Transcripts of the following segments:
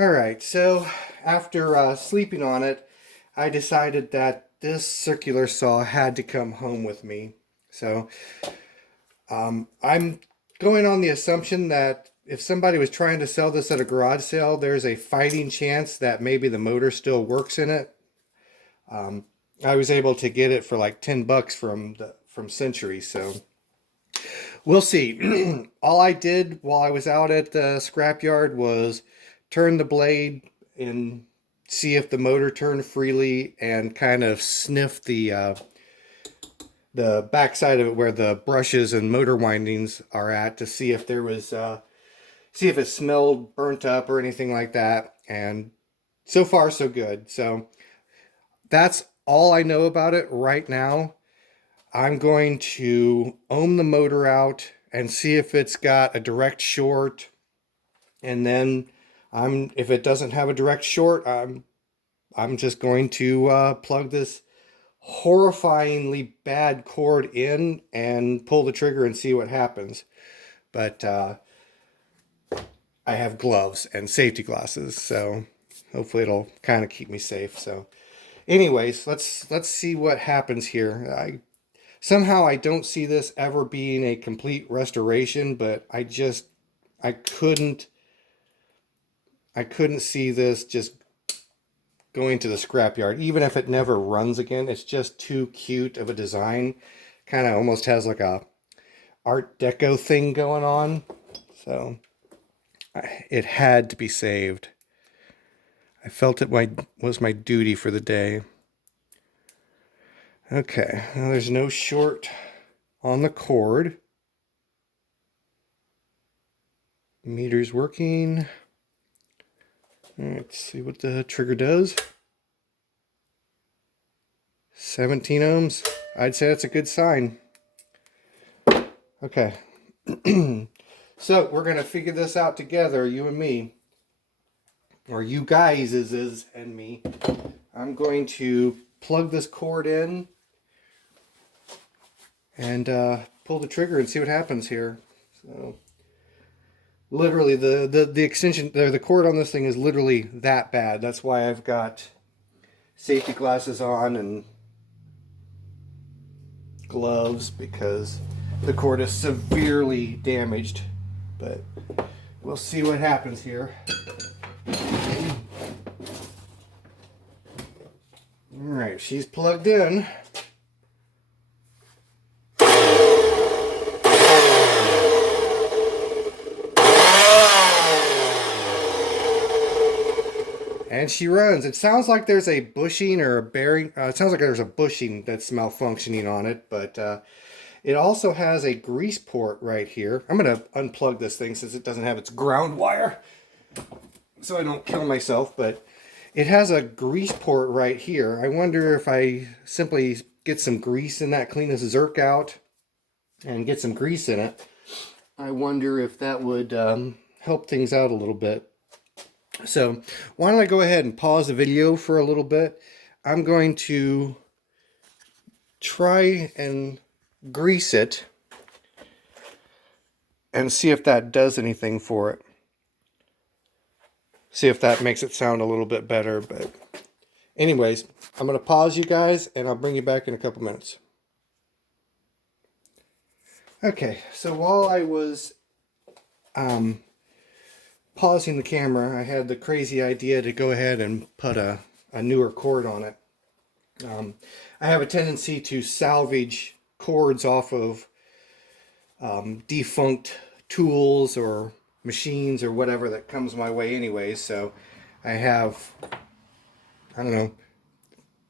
Alright, so after sleeping on it, I decided that this circular saw had to come home with me. So I'm going on the assumption that if somebody was trying to sell this at a garage sale, there's a fighting chance that maybe the motor still works in it. I was able to get it for like 10 bucks from Century, so we'll see. All I did while I was out at the scrapyard was turn the blade and see if the motor turned freely and kind of sniff the backside of it where the brushes and motor windings are at to see if there was see if it smelled burnt up or anything like that. And so far so good. So that's all I know about it right now. I'm going to ohm the motor out and see if it's got a direct short, and then if it doesn't have a direct short, I'm just going to plug this horrifyingly bad cord in and pull the trigger and see what happens. But I have gloves and safety glasses, so hopefully it'll kind of keep me safe. So anyways, let's see what happens here. Somehow I don't see this ever being a complete restoration, but I couldn't see this just going to the scrapyard, even if it never runs again. It's just too cute of a design. Kind of almost has like a Art Deco thing going on. So it had to be saved. I felt it was my duty for the day. Okay, well, there's no short on the cord. Meter's working. Let's see what the trigger does. 17 ohms. I'd say that's a good sign. Okay. So we're going to figure this out together, you and me. Or you guys and me. I'm going to plug this cord in and pull the trigger and see what happens here. So literally the extension there, the cord on this thing is literally that bad. That's why I've got safety glasses on and gloves, because the cord is severely damaged. But we'll see what happens here. Alright, she's plugged in. And she runs. It sounds like there's a bushing or a bearing. It sounds like there's a bushing that's malfunctioning on it, but it also has a grease port right here. I'm going to unplug this thing since it doesn't have its ground wire, so I don't kill myself, but it has a grease port right here. I wonder if I simply get some grease in that, clean this Zerk out, and get some grease in it. I wonder if that would help things out a little bit. So why don't I go ahead and pause the video for a little bit. I'm going to try and grease it and see if that does anything for it. See if that makes it sound a little bit better. But anyways, I'm going to pause you guys and I'll bring you back in a couple minutes. Okay, so while I was pausing the camera, I had the crazy idea to go ahead and put a newer cord on it. I have a tendency to salvage cords off of defunct tools or machines or whatever that comes my way anyways. So I have, I don't know,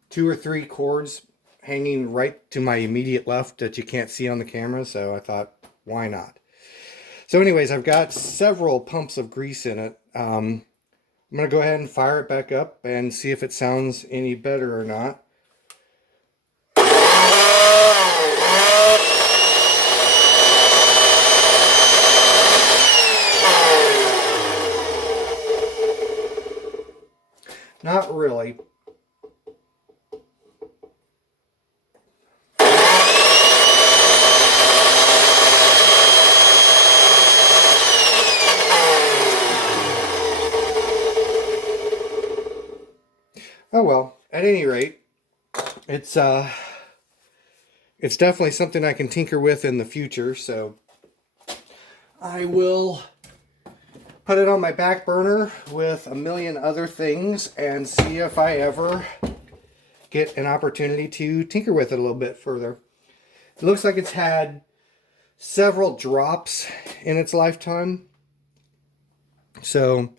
2 or 3 cords hanging right to my immediate left that you can't see on the camera. So I thought, why not? So anyways, I've got several pumps of grease in it. I'm going to go ahead and fire it back up and see if it sounds any better or not. Not really. Oh well, at any rate, it's definitely something I can tinker with in the future, so I will put it on my back burner with a million other things and see if I ever get an opportunity to tinker with it a little bit further. It looks like it's had several drops in its lifetime, so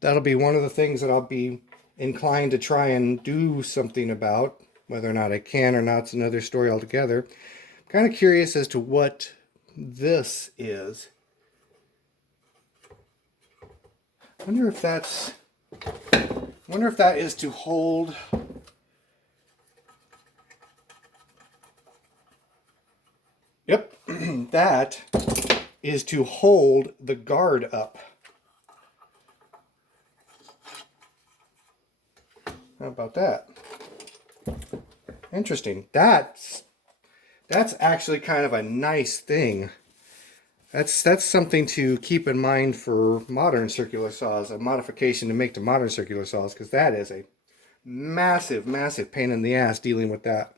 that'll be one of the things that I'll be inclined to try and do something about. Whether or not I can or not is another story altogether. I'm kind of curious as to what this is. I wonder if that is to hold. Yep, that is to hold the guard up. How about that? Interesting. That's actually kind of a nice thing. That's something to keep in mind for modern circular saws, a modification to make to modern circular saws, because that is a massive, massive pain in the ass dealing with that.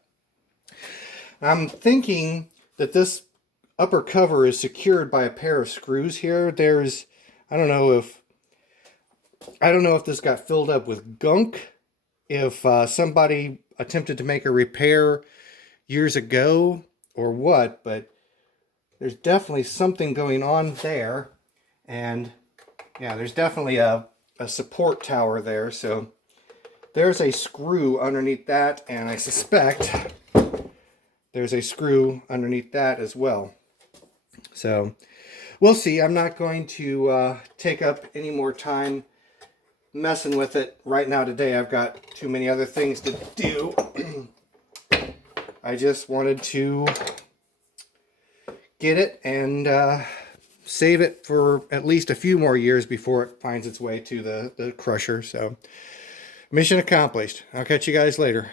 I'm thinking that this upper cover is secured by a pair of screws here. I don't know if this got filled up with gunk, if somebody attempted to make a repair years ago or what, but there's definitely something going on there. And yeah, there's definitely a support tower there. So there's a screw underneath that, and I suspect there's a screw underneath that as well. So we'll see. I'm not going to take up any more time messing with it right now today. I've got too many other things to do. I just wanted to get it and save it for at least a few more years before it finds its way to the crusher. So mission accomplished. I'll catch you guys later.